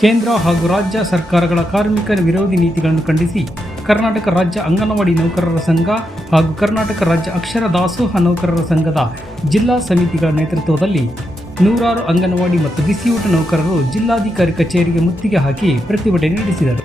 ಕೇಂದ್ರ ಹಾಗೂ ರಾಜ್ಯ ಸರ್ಕಾರಗಳ ಕಾರ್ಮಿಕ ವಿರೋಧಿ ನೀತಿಗಳನ್ನು ಖಂಡಿಸಿ ಕರ್ನಾಟಕ ರಾಜ್ಯ ಅಂಗನವಾಡಿ ನೌಕರರ ಸಂಘ ಹಾಗೂ ಕರ್ನಾಟಕ ರಾಜ್ಯ ಅಕ್ಷರ ದಾಸೋಹ ನೌಕರರ ಸಂಘದ ಜಿಲ್ಲಾ ಸಮಿತಿಗಳ ನೇತೃತ್ವದಲ್ಲಿ ನೂರಾರು ಅಂಗನವಾಡಿ ಮತ್ತು ಬಿಸಿಯೂಟ ನೌಕರರು ಜಿಲ್ಲಾಧಿಕಾರಿ ಕಚೇರಿಗೆ ಮುತ್ತಿಗೆ ಹಾಕಿ ಪ್ರತಿಭಟನೆ ನಡೆಸಿದರು.